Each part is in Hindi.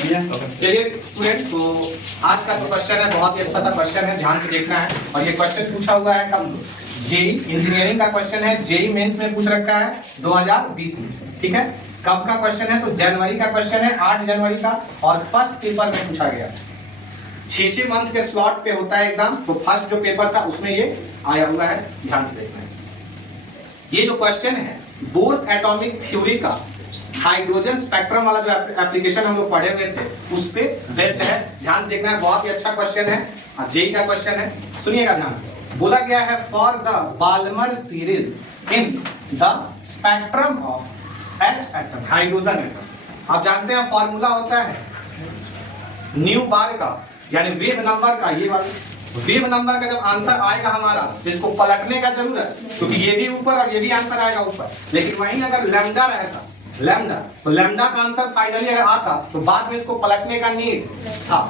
चलिए स्टूडेंट, तो आज का जो क्वेश्चन है बहुत ही अच्छा सा क्वेश्चन है, ध्यान से देखना है। और ये क्वेश्चन पूछा हुआ है कब? जेई इंजीनियरिंग का क्वेश्चन है, जेई मेंस में पूछ रखा है 2020 में। ठीक है, कब का क्वेश्चन है? तो जनवरी का क्वेश्चन है, 8 जनवरी का। और फर्स्ट पेपर में पूछा गया। 6 मंथ के स्लॉट पे होता है एग्जाम, तो फर्स्ट जो पेपर था उसमें ये आया हुआ है, ध्यान से देखना है। ये जो क्वेश्चन है बोर्स एटॉमिक थ्योरी का हाइड्रोजन स्पेक्ट्रम वाला जो एप्लीकेशन हम लोग पढ़े हुए थे उस पे बेस्ड है, ध्यान से देखना है। बहुत ही अच्छा क्वेश्चन है, जेई का क्वेश्चन है, सुनिएगा ध्यान से। बोला गया है for the Balmer series in the spectrum of H atom, hydrogen atom. आप जानते हैं फॉर्मूला होता है न्यू बार का, यानी वेव नंबर का। ये वाला वेव नंबर का जब आंसर आएगा हमारा तो इसको पलटने का जरूरत, क्योंकि ये भी ऊपर और ये भी आंसर आएगा ऊपर। लेकिन वहीं अगर लैम्डा रहता, लैम्डा, तो लैम्डा का आंसर फाइनली अगर आता तो बाद में इसको पलटने का नीड था।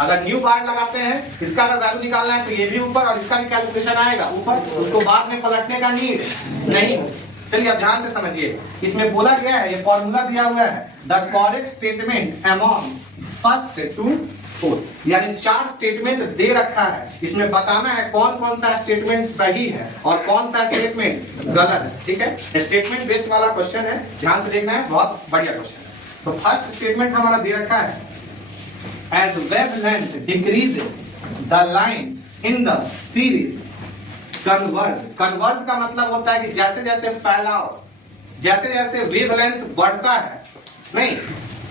अगर न्यू बार लगाते हैं, इसका अगर वैल्यू निकालना है तो ये भी ऊपर और इसका भी कैलकुलेशन आएगा ऊपर, उसको बाद में पलटने का नीड नहीं। चलिए अब ध्यान से समझिए, इसमें बोला गया है, ये फॉर्मूला दिया हुआ है, the correct statement among first to fourth, यानी 4 स्टेटमेंट दे रखा है। इसमें बताना है कौन कौन सा स्टेटमेंट सही है और कौन सा स्टेटमेंट गलत है। ठीक है, स्टेटमेंट बेस्ड वाला क्वेश्चन है, ध्यान से देखना है, बहुत बढ़िया क्वेश्चन है। तो फर्स्ट स्टेटमेंट हमारा दे रखा है, as wavelength decreases the lines in the series converge. Converge का मतलब होता है कि जैसे जैसे फैलाव, जैसे जैसे वेवलेंथ बढ़ता है, नहीं,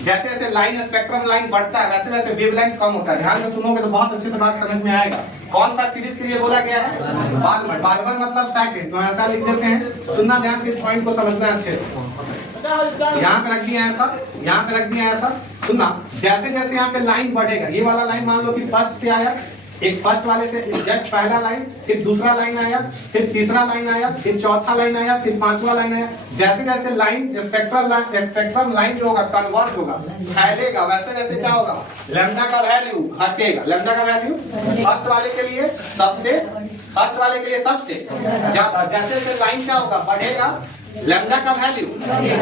जैसे जैसे लाइन स्पेक्ट्रम लाइन बढ़ता है वैसे वैसे वेवलेंथ कम होता है। ध्यान से सुनोगे तो बहुत अच्छे से बात समझ में आएगा। कौन सा सीरीज के लिए बोला गया है? बाल्मर। बाल्मर मतलब सेकंड, तो ऐसा लिख देते हैं। सुनना ध्यान से, इस पॉइंट को समझना है अच्छे से। यहाँ पे रख दिया ऐसा, यहाँ पे रख दिया ऐसा। सुनना, जैसे जैसे यहाँ पे लाइन बढ़ेगा, ये वाला लाइन मान लो कि फर्स्ट से आया, एक फर्स्ट वाले से जस्ट पहला लाइन, फिर दूसरा लाइन आया, फिर तीसरा लाइन आया, फिर चौथा लाइन आया, फिर पांचवा लाइन आया। जैसे जैसे लाइन स्पेक्ट्रम लाइन जो होगा कन्वर्ज होगा, फैलेगा, वैसे वैसे क्या होगा? लैम्डा का वैल्यू घटेगा। लैम्डा का वैल्यू फर्स्ट वाले के लिए सबसे ज्यादा। जैसे जैसे लाइन क्या होगा? बढ़ेगा, लैम्डा का वैल्यू,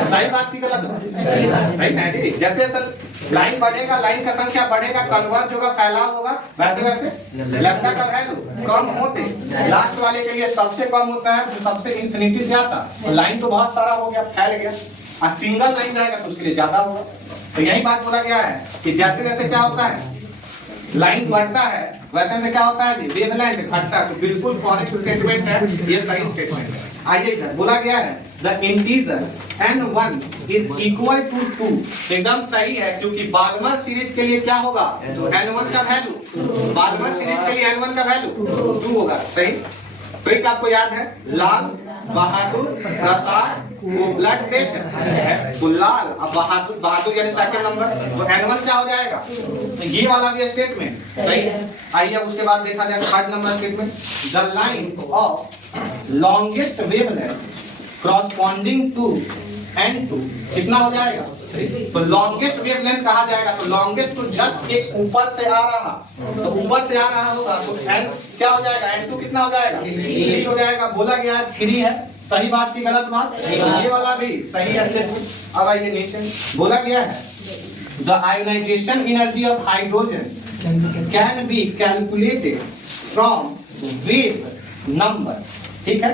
सही बात की गलत? सही है जी। जैसे जैसे लाइन बढ़ेगा, लाइन का संख्या बढ़ेगा, कन्वर्ज होगा, फैलाव होगा, वैसे वैसे लैम्डा का वैल्यू कम होते लास्ट वाले के लिए सबसे कम होता है, जो सबसे इंफिनिटी से आता। तो लाइन तो बहुत सारा हो गया, फैल गया, और सिंगल लाइन रहेगा तो उसके लिए ज्यादा होगा। तो यही बात बोला गया है कि जैसे जैसे क्या होता है, लाइन बढ़ता है वैसे वैसे क्या होता है जी? वेवलेंथ घटता है। तो बिल्कुल करेक्ट स्टेटमेंट है, ये सही स्टेटमेंट है। आइए इधर बोला गया है the integer n1 is equal to 2, एकदम सही है, क्योंकि बाल्मर सीरीज के लिए क्या होगा? n1 का वैल्यू, बाल्मर सीरीज के लिए n1 का वैल्यू 2 होगा। सही। फिर आपको याद है लाल बहादुर प्रसाद वो ब्लड टेस्ट है, तो लाल अब बहादुर यानी सेकंड नंबर, तो n1 क्या हो जाएगा? तो ये वाला भी स्टेटमेंट सही है। आइए अब उसके बाद देखा जाए third number statement, the line of longest wavelength corresponding to n2 कितना हो जाएगा? तो लॉन्गेस्ट वेवलेंथ कहा जाएगा, तो लॉन्गेस्ट तो जस्ट एक ऊपर से आ रहा, तो ऊपर से आ रहा होगा, तो n क्या हो जाएगा? n2 कितना हो जाएगा? 3 हो जाएगा। बोला गया है 3 है, सही बात की गलत बात? ये वाला भी सही है। अब आइए नीचे, बोला गया है the ionization energy of hydrogen can be calculated from wave number. ठीक है,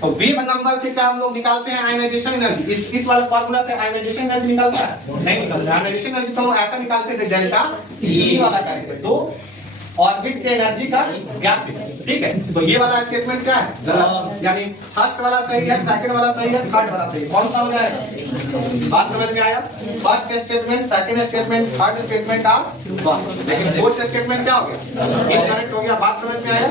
तो वेव नंबर से क्या हम लोग निकालते हैं? Ionization energy. इस वाले फार्मूला से आयोनाइजेशन एनर्जी निकलता है? नहीं निकलता। आयोनाइजेशन एनर्जी तो हम ऐसा निकालते थे, डेल्टा ई वाला करेंगे, तो ऑर्बिट के एनर्जी का गैप। ठीक है, तो ये वाला स्टेटमेंट क्या है? गलत। यानी फर्स्ट वाला सही है, सेकंड वाला सही है, थर्ड वाला सही है। कौन सा हो जाएगा? बात समझ में आया? First statement, second statement, third statement आप, लेकिन फोर्थ स्टेटमेंट क्या हो गया? इनकरेक्ट हो गया। बात समझ में आया?